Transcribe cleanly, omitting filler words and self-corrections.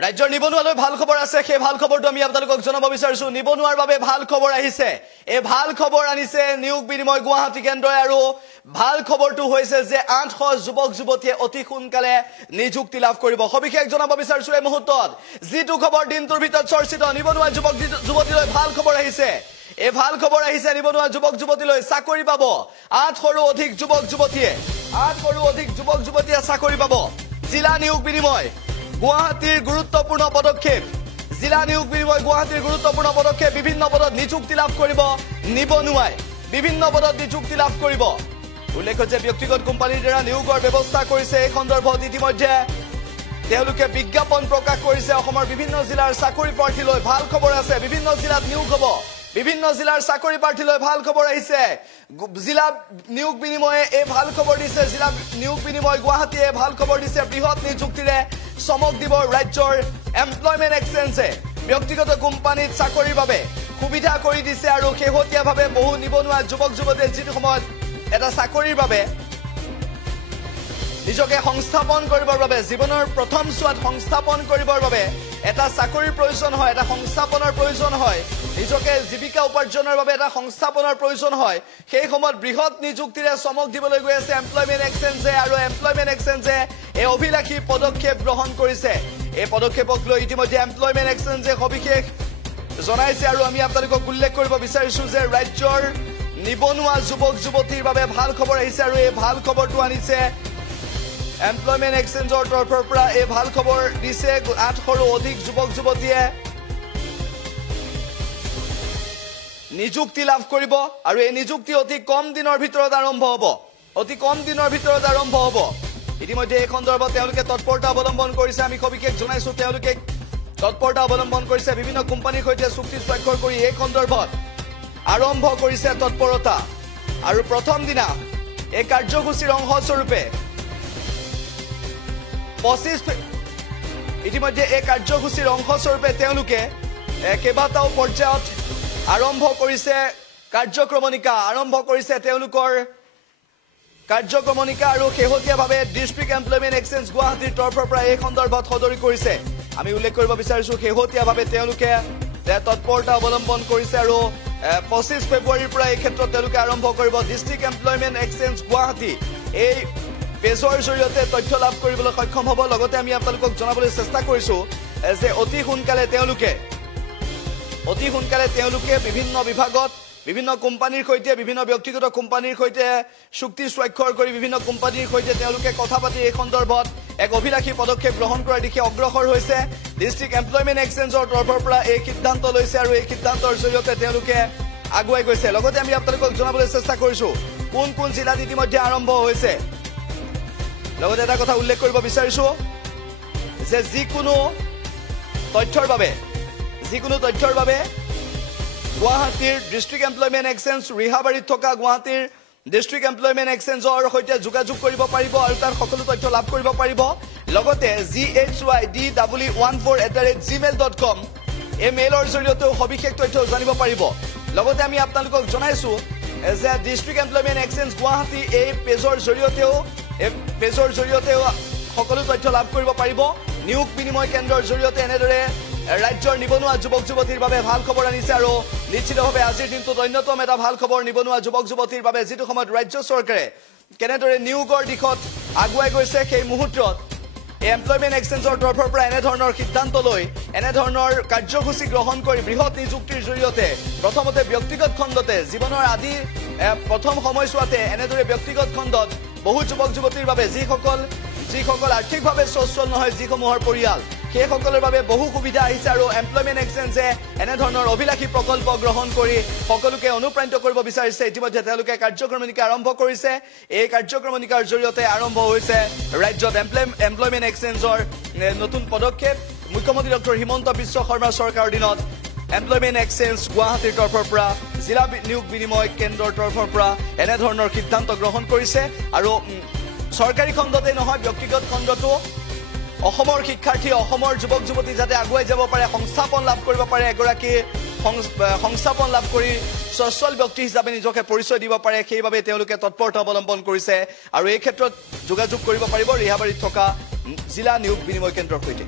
ৰাজ্যৰ নিবনুৱালৈ ভাল খবৰ আছে সেই ভাল খবৰটো আমি আপোনালোকক জনাব বিচাৰিছো নিবনুৱাৰ বাবে ভাল খবৰ আহিছে এই ভাল খবৰ আনিছে নিয়োগ বিনিময় গুৱাহাটী কেন্দ্ৰই আৰু ভাল খবৰটো হৈছে যে 800 যুৱক যুৱতীয়ে অতি সোনকালে নিযুক্তি লাভ কৰিব সবিশেষ জনাব বিচাৰিছো এই মুহূৰ্তত যিটো খবৰ দিনটোৰ ভিতৰত চৰ্চিত নিবনুৱা যুৱক যুৱতীলৈ ভাল খবৰ আহিছে এই ভাল খবৰ আহিছে নিবনুৱা যুৱক যুৱতীলৈ চাকৰি পাব 800ৰো অধিক যুৱক যুৱতীয়ে চাকৰি পাব জিলা নিয়োগ বিনিময় গুৱাহাটীৰ গুৰুত্বপূৰ্ণ পদক্ষেপ জিলা নিয়োগ বিনিময় গুৱাহাটীৰ গুৰুত্বপূৰ্ণ পদক্ষেপ বিভিন্ন পদত নিযুক্তি লাভ কৰিব নিবনুৱাই বিভিন্ন পদত নিযুক্তি লাভ কৰিব উল্লেখ্য যে ব্যক্তিগত কোম্পানীৰ দ্বাৰা নিয়োগৰ ব্যৱস্থা কৰিছে এই সন্দৰ্ভত ইতিমধ্যে তেওঁলোকে বিজ্ঞাপন প্ৰকাশ কৰিছে অসমৰ বিভিন্ন জিলাৰ চাকৰি প্ৰাৰ্থীলৈ ভাল খবৰ আছে বিভিন্ন জিলাত নিয়োগ হ'ব বিভিন্ন জিলাৰ চাকৰি প্ৰাৰ্থীলৈ ভাল খবৰ আহিছে জিলা নিয়োগ বিনিময়ে এই ভাল খবৰ দিছে জিলা নিয়োগ বিনিময় গুৱাহাটীয়ে ভাল খবৰ দিছে বৃহৎ নিযুক্তিৰে চমক দিব ৰাজ্যৰ এমপ্লয়মেন্ট এক্সচেঞ্জে ব্যক্তিগত কোম্পানীত চাকৰিৰ বাবে সুবিধা কৰি দিছে আৰু শেহতীয়াভাৱে বহু নিবনুৱা যুৱক যুৱতীয়ে যিটো সময়ত এটা চাকৰিৰ বাবে নিজকে সংস্থাপন কৰিবৰ বাবে জীৱনৰ প্ৰথম সোৱাত সংস্থাপন কৰিবৰ বাবে এটা চাকৰিৰ প্ৰয়োজন হয় এটা সংস্থাপনৰ প্ৰয়োজন হয় নিজকে জীৱিকা উপাৰ্জনৰ বাবে এটা সংস্থাপনৰ প্ৰয়োজন হয় সেই সময়ত বৃহৎ নিযুক্তিৰে চমক দিবলৈ গৈ আছে এমপ্লয়মেন্ট এক্সচেঞ্জে আৰু এমপ্লয়মেন্ট এক্সচেঞ্জে এই অভিলাষী পদক্ষেপ গ্ৰহণ কৰিছে এই পদক্ষেপক লৈ ইতিমধ্যে এমপ্লয়মেন্ট এক্সচেঞ্জে সবিশেষ জনাইছে আৰু আমি আপোনালোকক উল্লেখ কৰিব বিচাৰিছো যে ৰাজ্যৰ নিবনুৱা যুৱক যুৱতীৰ বাবে ভাল খবৰ আহিছে আৰু এই ভাল খবৰটো আনিছে এমপ্লয়মেন্ট এক্সচেঞ্জৰ তৰফৰ পৰা এই ভাল খবৰ দিছে 800ৰো অধিক যুৱক যুৱতীয়ে নিযুক্তি লাভ কৰিব আৰু এই নিযুক্তি অতি কম দিনৰ ভিতৰত আৰম্ভ হ'ব ইতিমধ্যে এই সন্দৰ্ভত তেওঁলোকে তৎপৰতা অৱলম্বন কৰিছে আমি সবিশেষ জনাইছো তেওঁলোকে তৎপৰতা অৱলম্বন কৰিছে বিভিন্ন কোম্পানীৰ সৈতে চুক্তি স্বাক্ষৰ কৰি এই সন্দৰ্ভত আৰম্ভ কৰিছে তৎপৰতা আৰু প্ৰথম দিনা এই কাৰ্যসূচীৰ অংশস্বৰূপে 25 ইতিমধ্যে এই কাৰ্যসূচীৰ অংশস্বৰূপে তেওঁলোকে কেইবাটাও পৰ্যায়ত আৰম্ভ কৰিছে তেওঁলোকৰ কাৰ্যক্ৰমণিকা আৰু শেহতীয়াভাৱে ডিষ্ট্ৰিক্ট এমপ্লয়মেন্ট এক্সচেঞ্জ গুৱাহাটীৰ তৰফৰ পৰা এই সন্দৰ্ভত সদৰি কৰিছে আমি উল্লেখ কৰিব বিচাৰিছো শেহতীয়াভাৱে তেওঁলোকে তৎপৰতা অৱলম্বন কৰিছে আৰু 25 ফেব্ৰুৱাৰীৰ পৰা এই ক্ষেত্ৰত তেওঁলোকে আৰম্ভ কৰিব ডিষ্ট্ৰিক্ট এমপ্লয়মেন্ট এক্সচেঞ্জ গুৱাহাটী এই পেজৰ জৰিয়তে তথ্য লাভ কৰিবলৈ সক্ষম হ'ব লগতে আমি আপোনালোকক জনাবলৈ চেষ্টা কৰিছো যে অতি সোনকালে তেওঁলোকে বিভিন্ন বিভাগত বিভিন্ন কোম্পানীৰ সৈতে বিভিন্ন ব্যক্তিগত কোম্পানীৰ সৈতে চুক্তি স্বাক্ষৰ কৰি বিভিন্ন কোম্পানীৰ সৈতে তেওঁলোকে কথা পাতি এই সন্দৰ্ভত এক অভিলাষী পদক্ষেপ গ্ৰহণ কৰাৰ দিশে অগ্ৰসৰ হৈছে ডিষ্ট্ৰিক্ট এমপ্লয়মেন্ট এক্সচেঞ্জৰ তৰফৰ পৰা এই সিদ্ধান্ত লৈছে আৰু এই সিদ্ধান্তৰ জৰিয়তে তেওঁলোকে আগুৱাই গৈছে লগতে আমি আপোনালোকক জনাবলৈ চেষ্টা কৰিছো কোন জিলাত ইতিমধ্যে আৰম্ভ হৈছে লগতে এটা কথা উল্লেখ কৰিব বিচাৰিছো যে যিকোনো তথ্যৰ বাবে গুৱাহাটীৰ ডিষ্ট্ৰিক্ট এমপ্লয়মেন্ট এক্সচেঞ্জ ৰিহাবাৰীত থকা গুৱাহাটীৰ ডিষ্ট্ৰিক্ট এমপ্লয়মেন্ট এক্সচেঞ্জৰ সৈতে যোগাযোগ কৰিব পাৰিব আৰু তাৰ সকলো তথ্য লাভ কৰিব পাৰিব লগতে ghyde14@gmail.com এই মেইলৰ জৰিয়তে সবিশেষ তথ্য জানিব পাৰিব লগতে আমি আপোনালোকক জনাইছো যে ডিষ্ট্ৰিক্ট এমপ্লয়মেন্ট এক্সচেঞ্জ গুৱাহাটী এই পেজৰ জৰিয়তে সকলো তথ্য লাভ কৰিব পাৰিব নিয়োগ বিনিময় কেন্দ্ৰৰ জৰিয়তে এনেদৰে ৰাজ্যৰ নিবনুৱা যুৱক যুৱতীৰ বাবে ভাল খবৰ আনিছে আৰু নিশ্চিতভাৱে আজিৰ দিনটোত অন্যতম এটা ভাল খবৰ নিবনুৱা যুৱক যুৱতীৰ বাবে যিটো সময়ত ৰাজ্য চৰকাৰে কেনেদৰে নিয়োগৰ দিশত আগুৱাই গৈছে সেই মুহূৰ্তত এমপ্লয়মেন্ট এক্সচেঞ্জৰ তৰফৰ পৰা এনেধৰণৰ সিদ্ধান্ত লৈ এনেধৰণৰ কাৰ্যসূচী গ্ৰহণ কৰি বৃহৎ নিযুক্তিৰ জৰিয়তে প্ৰথমতে ব্যক্তিগত খণ্ডতে জীৱনৰ আদি প্ৰথম সময়ছোৱাতে এনেদৰে ব্যক্তিগত খণ্ডত বহু যুৱক যুৱতীৰ বাবে যিসকল আৰ্থিকভাৱে সচ্ছল নহয় যিসমূহৰ পৰিয়াল সেইসকলৰ বাবে বহু সুবিধা আহিছে আৰু এমপ্লয়মেন্ট এক্সচেঞ্জে এনেধৰণৰ অভিলাষী প্ৰকল্প গ্ৰহণ কৰি সকলোকে অনুপ্ৰাণিত কৰিব বিচাৰিছে ইতিমধ্যে তেওঁলোকে কাৰ্যক্ৰমণিকা আৰম্ভ কৰিছে এই কাৰ্যক্ৰমণিকাৰ জৰিয়তে আৰম্ভ হৈছে ৰাজ্যত এমপ্লয়মেন্ট এক্সচেঞ্জৰ নতুন পদক্ষেপ মুখ্যমন্ত্ৰী ডক্টৰ হিমন্ত বিশ্ব শৰ্মাৰ চৰকাৰৰ দিনত এমপ্লয়মেন্ট এক্সচেঞ্জ গুৱাহাটীৰ তৰফৰ পৰা জিলা নিয়োগ বিনিময় কেন্দ্ৰৰ তৰফৰ পৰা এনেধৰণৰ সিদ্ধান্ত গ্ৰহণ কৰিছে আৰু চৰকাৰী খণ্ডতে নহয় ব্যক্তিগত খণ্ডতো অসমৰ শিক্ষাৰ্থী অসমৰ যুৱক যুৱতী যাতে আগুৱাই যাব পাৰে সংস্থাপন লাভ কৰিব পাৰে এগৰাকী সংস্থাপন লাভ কৰি সচ্ছল ব্যক্তি হিচাপে নিজকে পৰিচয় দিব পাৰে সেইবাবে তেওঁলোকে তৎপৰতা অৱলম্বন কৰিছে আৰু এই ক্ষেত্ৰত যোগাযোগ কৰিব পাৰিব ৰিহাবাৰীত থকা জিলা নিয়োগ বিনিময় কেন্দ্ৰৰ সৈতে